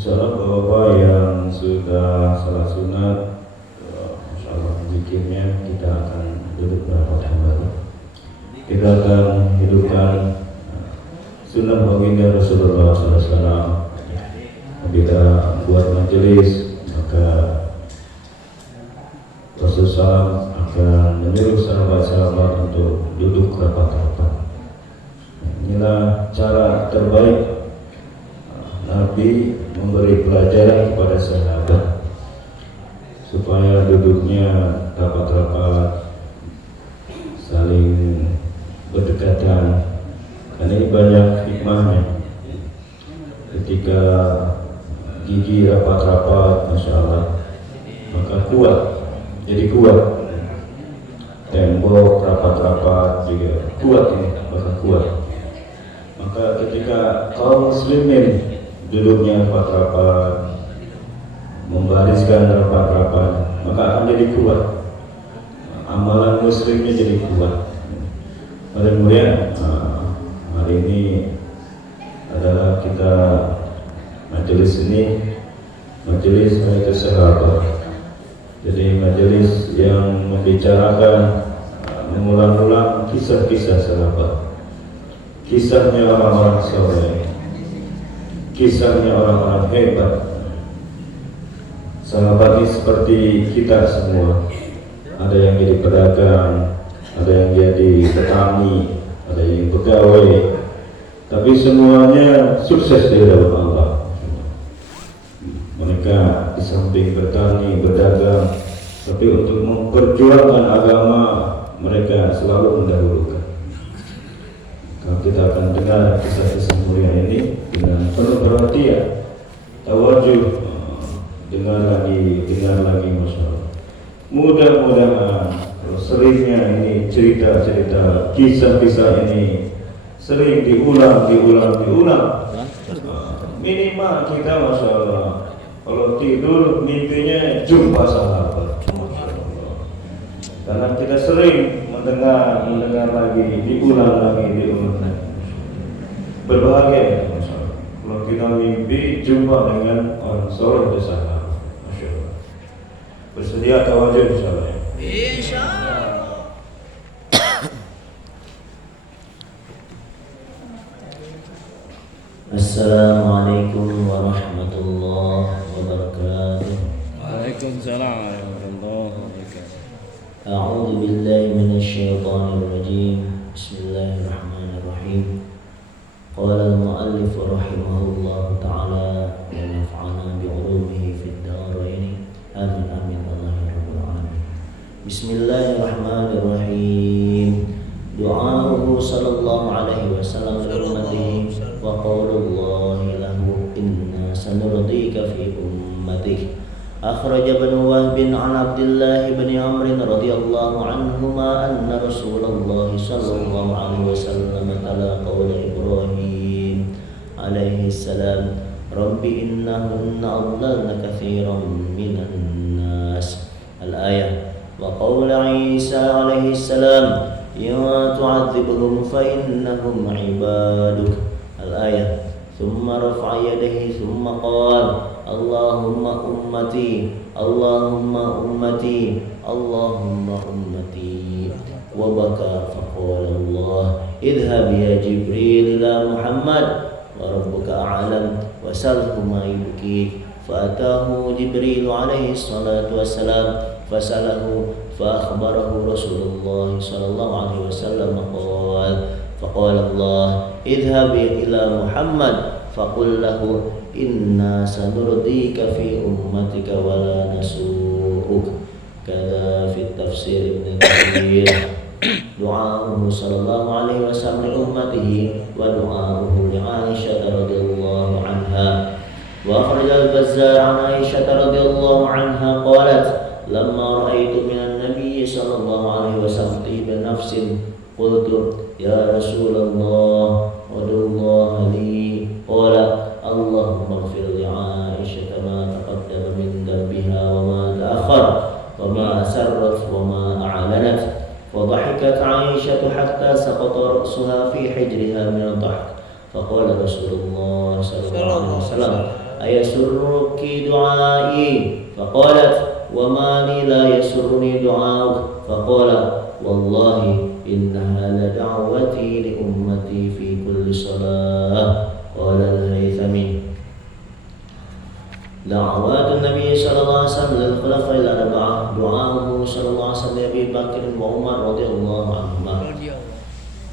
Insyaallah Bapak yang sudah salat sunat, insyaallah zikirnya kita akan duduk beberapa kembali. Kita akan hidupkan sunnah baginda Rasulullah SAW. Kita buat majelis, maka Rasulullah akan menyuruh sahabat-sahabat untuk duduk rapat-rapat. Inilah cara terbaik Nabi memberi pelajaran kepada sahabat supaya duduknya rapat-rapat, saling berdekatan. Karena ini banyak hikmahnya. Ketika gigi rapat-rapat, masya Allah, maka kuat, jadi kuat. Tembok rapat-rapat juga kuat, ini maka kuat. Maka ketika kaum muslimin duduknya rapat-rapat, membariskan rapat-rapat, maka akan jadi kuat. Amalan muslimnya jadi kuat. Kemudian hari ini adalah kita majelis ini, majelis itu sahabat. Jadi majelis yang membicarakan, mengulang-ulang kisah-kisah sahabat, kisahnya orang-orang soleh, kisahnya orang-orang hebat. Sahabat ini seperti kita semua. Ada yang jadi pedagang, ada yang jadi petani, ada yang pegawai, tapi semuanya sukses di dalam Allah. Mereka di samping bertani, berdagang, tapi untuk memperjuangkan agama mereka selalu mendahulukan. Kalau kita akan dengar kisah-kisah mulia ini dengan penuh perhatian, tawajuh, dengar lagi, masya Allah. Mudah-mudahan kalau seringnya ini cerita-cerita, kisah-kisah ini sering diulang, minimal kita masya Allah kalau tidur mimpinya jumpa sahabat. Karena kita sering mendengar lagi, diulang lagi. Berbahagia, masya Allah. Kalau kita mimpi jumpa dengan orang soleh dan sahabat, masya Allah. Bersedia tawajuh insya Allah. Insya Allah. Assalamualaikum warahmatullahi wabarakatuh. Waalaikumsalam warahmatullahi wabarakatuh. A'udzu billahi minasyaitonir rajim. Bismillahirrahmanirrahim. Qala al-mu'allif rahimahullahu ta'ala wa naf'ana bi'ulumihi fid dharain. Amin amin wallahi rabbul alamin. Bismillahirrahmanirrahim. Du'a'uhu sallallahu alaihi wasallam li ummatihi wa qaulullahi lahu inna sanurdika fi ummatik. أخرج ابن وهب عن عبد الله بن عمرو رضي الله عنهما أن رسول الله صلى الله عليه وسلم تلا قول إبراهيم عليه السلام رب إنهن أضللن كثيرا من الناس الآية وقول عيسى عليه السلام إن تعذبهم فإنهم عبادك الآية ثم رفع يديه ثم قال اللهم أمتي اللهم أمتي اللهم أمتي وبكى فقال الله اذهب يا جبريل إلى محمد وربك أعلم وسله ما يبكيك فأتاه جبريل عليه الصلاة والسلام فسأله فأخبره رسول الله صلى الله عليه وسلم فقال الله اذهب إلى محمد فقل له إنا سنرضيك في أمتك ولا نسوءك. كذا في التفسير ابن كثير دعاؤه صلى الله عليه وسلم لأمته ودعاؤه لعائشة رضي الله عنها. وأخرج البزار عن عائشة رضي الله عنها قالت لما رأيت من النبي صلى الله عليه وسلم طيب نفس قلت يا رسول الله ادع الله لي. قال اللهم اغفر لعائشة ما تقدم من ذنبها وما تأخر وما أسرت وما أعلنت. فضحكت عائشة حتى سقط رأسها في حجرها من الضحك. فقال رسول الله صلى الله عليه وسلم أيسرك دعائي؟ فقالت وما لي لا يسرني دعاؤك؟ فقال والله إنها لدعوتي لأمتي في كل صلاة. قال الهيثمي دعوات النبي صلى الله عليه وسلم للخلفاء الأربعة دعاؤه صلى الله عليه وسلم لأبي بكر وعمر رضي الله عنهما.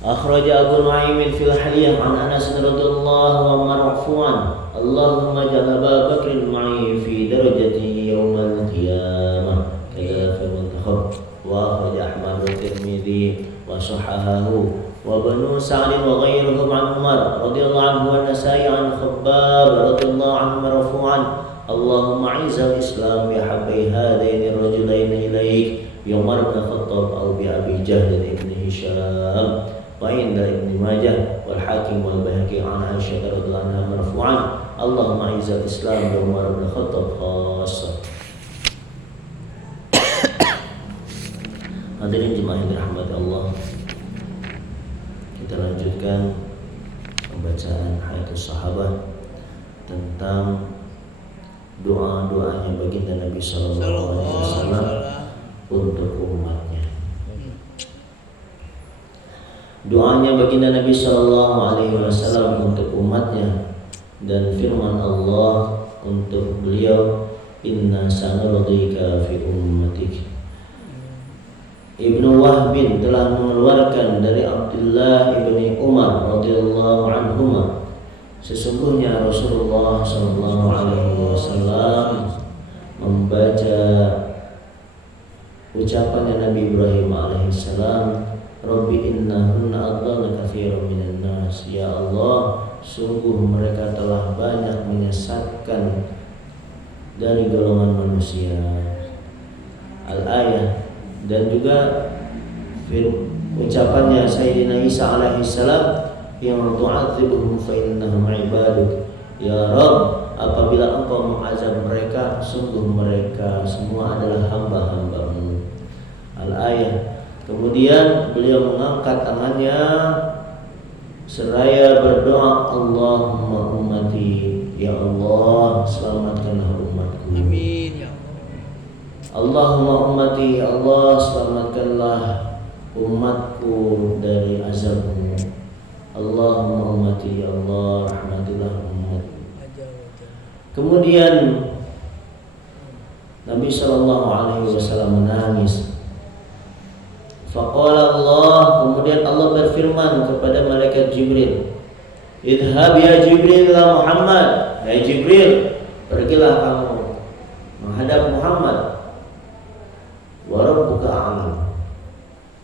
أخرج أبو نعيم في الحلية عن أنس رضي الله عنه مرفوعا اللهم اجعل أبا بكر معي في درجته يوم القيامة كذا في المنتخب. وأخرج أحمد والترمذي وصححه وابن سعد وغيرهم عن عمر رضي الله عنه والنسائي عن خباب رضي الله عنه مرفوعا اللهم أعز الإسلام بحبي هذين الرجلين إليك بعمر بن الخطاب أو بأبي جهل بن هشام. وعند ابن ماجه والحاكم والبيهقي عن عائشة رضي الله عنها مرفوعا اللهم أعز الإسلام بعمر بن الخطاب خاصة. Hadirin jemaah yang dirahmati Allah, kita lanjutkan pembacaan Hayatus Sahabat tentang doa-doanya baginda Nabi Sallallahu Alaihi Wasallam untuk umatnya. Doanya baginda Nabi Sallallahu Alaihi Wasallam untuk umatnya dan firman Allah untuk beliau, Inna sanurdika fi ummatik. Ibnu Wahbin telah mengeluarkan dari Abdullah ibni Umar radhiyallahu anhuma, sesungguhnya Rasulullah sallallahu alaihi wasallam membaca ucapannya Nabi Ibrahim alaihissalam, Rabbi innahunna adlalna katsiran minan nas. Ya Allah, sungguh mereka telah banyak menyesatkan dari golongan manusia. Al-ayah. Dan juga ucapannya Sayyidina Isa alaihissalam yang tu'adzibuhum fa innahum ibaduk. Ya Rabb, apabila engkau mengazab mereka, sungguh mereka semua adalah hamba-hambamu. Al-ayah. Kemudian beliau mengangkat tangannya seraya berdoa, Allahumma ummati, ya Allah selamatkanlah umatku. Amin ya Allahumma ummati, Allah selamatkanlah umatku dari azabmu. Allahumma ummati, ya Allah rahmatilah umatku. Kemudian Nabi sallallahu alaihi wasallam menangis. Faqala Allah, kemudian Allah berfirman kepada malaikat Jibril, idhab ya Jibril ila Muhammad. Hai Jibril, pergilah kamu menghadap Muhammad. Wa rabbuka a'lam.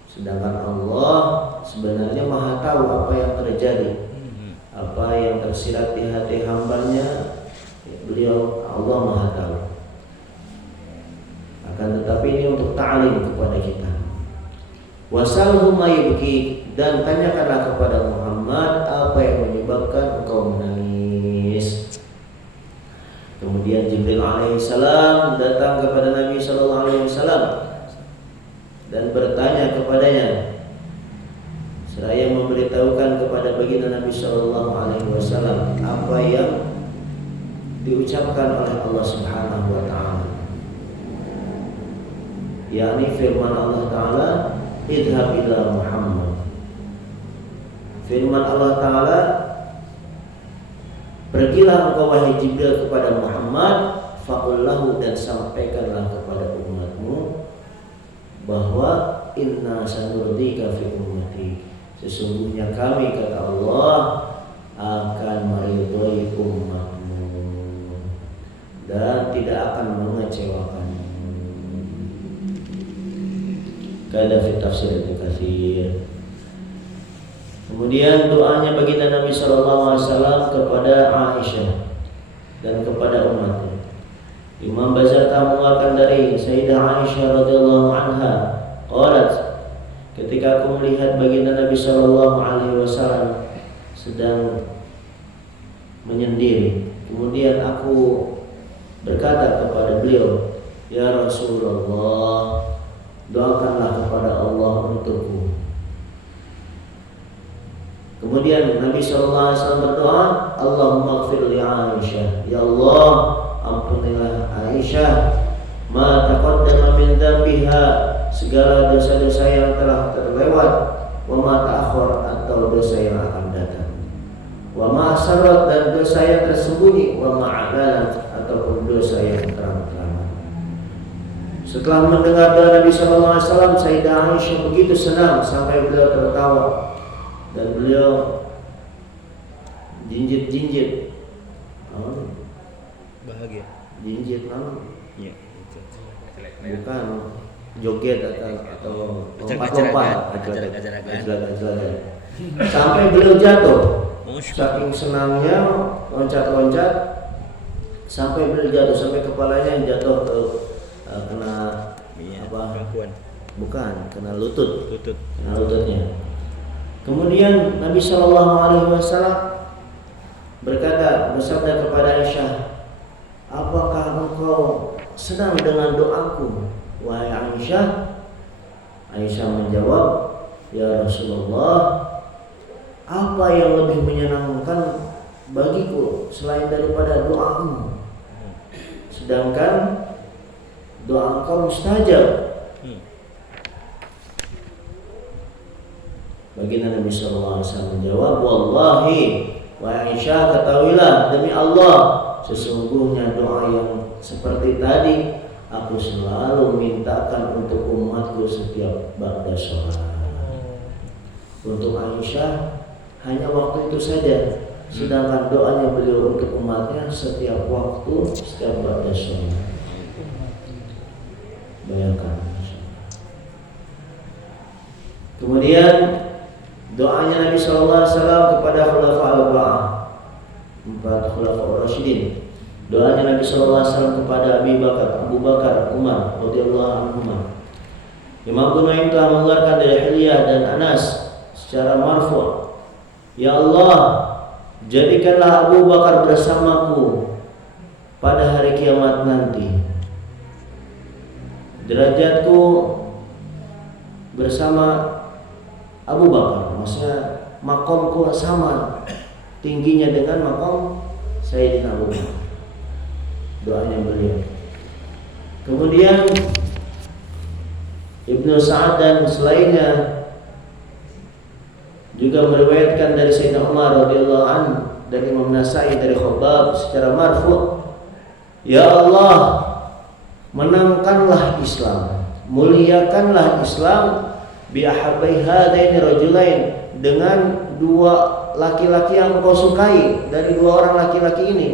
Sedangkan Allah sebenarnya maha tahu apa yang terjadi, apa yang tersirat di hati hambanya. Beliau Allah maha tahu. Akan tetapi ini untuk ta'lim kepada kita. Wasalhu ma yubki, dan tanyakanlah kepada Muhammad apa yang menyebabkan engkau menangis. Kemudian Jibril alaihissalam datang kepada Nabi sallallahu alaihi wasallam dan bertanya kepadanya, seraya memberitahukan kepada baginda Nabi sallallahu alaihi wasallam apa yang diucapkan oleh Allah Subhanahu wa taala, yakni firman Allah taala, idhab ila Muhammad. Firman Allah taala, pergilah engkau wahai Jibril kepada Muhammad, faqul lahu, dan sampaikanlah kepada umatmu bahwa inna sanurdika fi ummati, sesungguhnya kami, kata Allah, akan meridhoi umatmu dan tidak akan mengecewakanmu. Kada fi tafsir Ibnu Katsir. Kemudian doanya baginda Nabi sallallahu alaihi wasallam kepada Aisyah dan kepada umatnya. Imam Bazarta mengeluarkan dari Sayyidah Aisyah radhiyallahu anha, qalat, ketika aku melihat baginda Nabi sallallahu alaihi wasallam sedang menyendiri, kemudian aku berkata kepada beliau, ya Rasulullah, doakanlah kepada Allah untukku. Kemudian Nabi sallallahu alaihi wasallam berdoa, Allahumma ighfir li Aisyah, Ya Allah, ampunilah Aisyah ma taqaddama min dzambiha, segala dosa-dosa yang telah terlewat, wa ma ta'akhkhar, atau dosa yang akan datang, wa ma asarrat, dan dosa yang tersembunyi, wa ma a'lanat, ataupun dosa yang terang-terangan. Setelah mendengar doa Nabi sallallahu alaihi wasallam, Sayyidah Aisyah begitu senang sampai beliau tertawa dan beliau jinjit-jinjit. Bahagia. Jinjit kan? Iya, itu. Bukan joget atau lompat-lompat, ajak-ajakan. Sampai beliau jatuh. Saking senangnya loncat-loncat sampai beliau jatuh, sampai kepalanya jatuh ke kena bukan, kena lutut. Kena lututnya. Kemudian Nabi Shallallahu Alaihi Wasallam bersabda kepada Aisyah, apakah engkau senang dengan doaku, wahai Aisyah? Aisyah menjawab, ya Rasulullah, apa yang lebih menyenangkan bagiku selain daripada doamu? Sedangkan doa engkau mustajab. Baginda Nabi sallallahu alaihi wasallam menjawab, wallahi, wahai Aisyah, ketahuilah demi Allah, sesungguhnya doa yang seperti tadi aku selalu mintakan untuk umatku setiap ba'da sholat. Untuk Aisyah hanya waktu itu saja, sedangkan doanya beliau untuk umatnya setiap waktu, setiap ba'da sholat. Bayangkan. Kemudian doanya Nabi sallallahu alaihi wasallam kepada khulafaul arba'ah, 4 khulafaur rasyidin. Doanya Nabi sallallahu alaihi wasallam kepada Abu Bakar, Umar radhiyallahu anhum. Imam Bunaim telah mengeluarkan dari Hilyah dan Anas secara marfu', ya Allah, jadikanlah Abu Bakar bersamaku pada hari kiamat nanti. Derajatku bersama Abu Bakar, maksudnya makomku sama tingginya dengan makom Sayyidina Abu Bakar. Doanya beliau. Kemudian Ibnu Sa'ad dan selainnya juga meriwayatkan dari Sayyidina Umar radhiyallahu anhu dan Imam Nasa'i dari Khabbab secara marfu', ya Allah, menangkanlah Islam, muliakanlah Islam bi ahabbai hadaini rajulain, dengan 2 laki-laki yang kau sukai dari 2 orang laki-laki ini.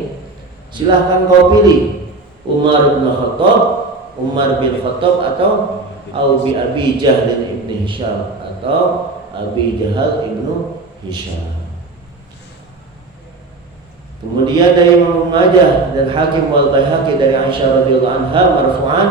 Silahkan kau pilih, Umar bin Khattab atau Abi Jahl ibn Hisham atau Abi Jahal ibnu Hisham. Kemudian dari Imam Majah dan Hakim wal Baihaqi dari Aisyah radhiyallahu anha marfu'an,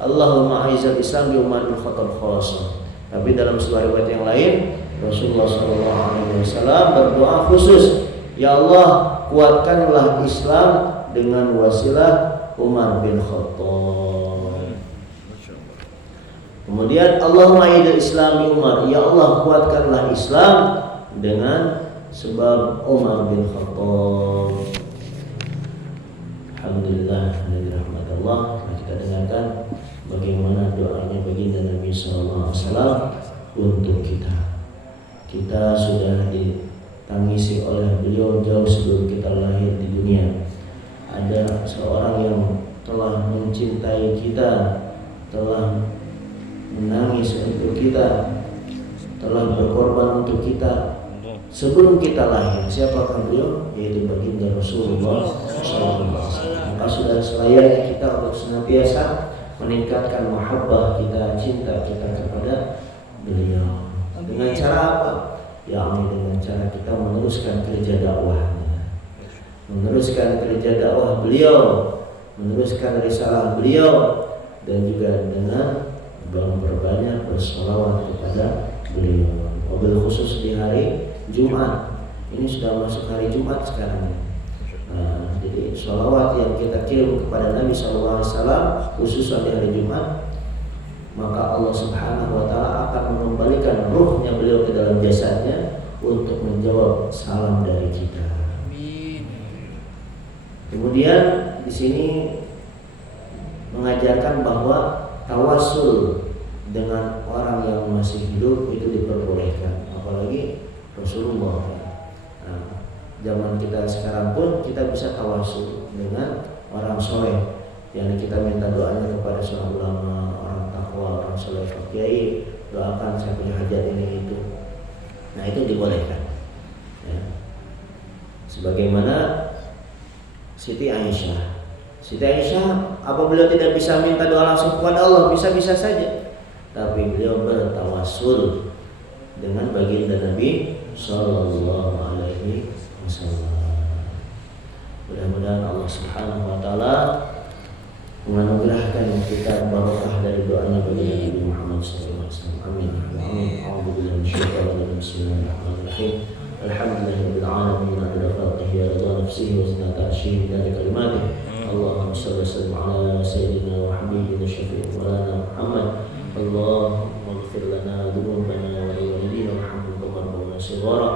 Allahumma a'izzal Islam bi Umar bin Khattab khassa. Tapi dalam sebuah riwayat yang lain, Rasulullah SAW berdoa khusus, ya Allah, kuatkanlah Islam dengan wasilah Umar bin Khattab. Kemudian Allahumma a'izzal Islam bi Umar, ya Allah, kuatkanlah Islam dengan sebab Umar bin Khattab. Alhamdulillah, dari rahmat Allah, kita dengarkan bagaimana doanya baginda Nabi sallallahu alaihi wasallam untuk kita. Kita sudah ditangisi oleh beliau jauh sebelum kita lahir di dunia. Ada seorang yang telah mencintai kita, telah menangis untuk kita, telah berkorban untuk kita sebelum kita lahir. Siapakah beliau? Yaitu baginda Rasulullah SAW. Maka sudah selayaknya kita untuk senantiasa meningkatkan mahabbah kita, cinta kita kepada beliau. Dengan cara apa? Ya, dengan cara kita meneruskan kerja dakwahnya, meneruskan kerja dakwah beliau, meneruskan risalah beliau, dan juga dengan berbanyak bersolawat kepada beliau. Wabil khusus di hari Jumat. Ini sudah masuk hari Jumat sekarang. Jadi sholawat yang kita kirim kepada Nabi SAW khususnya di hari Jumat, maka Allah Subhanahu Wa Taala akan mengembalikan ruhnya beliau ke dalam jasadnya untuk menjawab salam dari kita. Kemudian di sini mengajarkan bahwa tawasul dengan orang yang masih hidup itu diperbolehkan, apalagi Rasulullah. Nah, zaman kita sekarang pun kita bisa tawasul dengan orang soleh, yang kita minta doanya kepada seorang ulama, orang takwa, orang soleh, kiai, doakan saya punya hajat ini itu. Nah itu dibolehkan. Ya. Sebagaimana Siti Aisyah. Siti Aisyah apabila tidak bisa minta doa langsung kepada Allah, bisa-bisa saja. Tapi beliau bertawasul dengan baginda Nabi Sallallahu Alaihi Wasallam. Mudah-mudahan Allah Subhanahu Wa Taala menganugerahkan kita barokah dari doanya baginda Nabi Muhammad SAW. Amin. Amin. Alhamdulillah. Bismillahirrahmanirrahim. Alhamdulillahirabbil alamin. Adada khalqihi wa rida nafsihi wa zinata arsyihi dari kalimatih. Allahumma shalli wa sallim ala sayyidina wa habibina syafi'i wa lana Muhammad. Allahumma ighfir lana dhunubana wa liwalidina warhamhum kama rabbawna shighara.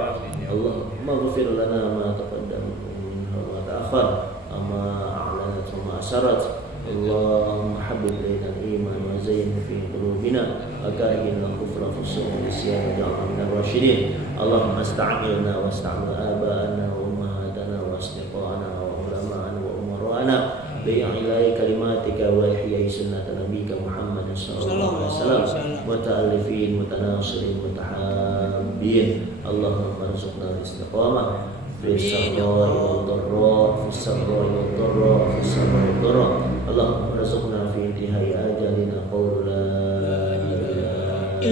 Allahumma ighfir lana ma taqaddama minna wa ma ta'akhkhar, ma a'lanat wa ma asharat. Allahumma habbib ilayna al-iman wa zayyinhu fi qulubina wa karihna al-kufra fus-suq wal-isyan waj'alna minal rasyidin. Allahumma asta'milna wa asta'mil aba'ana wa ummahatana wa asdiqana wa ulama'ana wa umara'ana bi'ilahi kalimatika wa ihya'i sunnata nabiyyika Muhammad sallallahu alaihi wasallam wa ta'alifin mutanasirin mutahabbin. Allahumma arzuqna al-istiqamah fi sarra'i wal dharra, fi sarra'i wal dharra, fi sarra'i wal dharra. Allahumma arzuqna fi intihai ajalina qawla la ilaha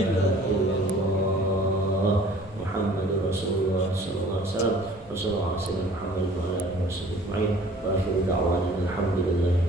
illallah Muhammadur Rasulullah sallallahu alaihi wasallam. Wa sallallahu alaihi wa sallam Muhammad wa ala alihi wa sahbihi ajma'in. Wa akhiru da'wana alhamdulillah.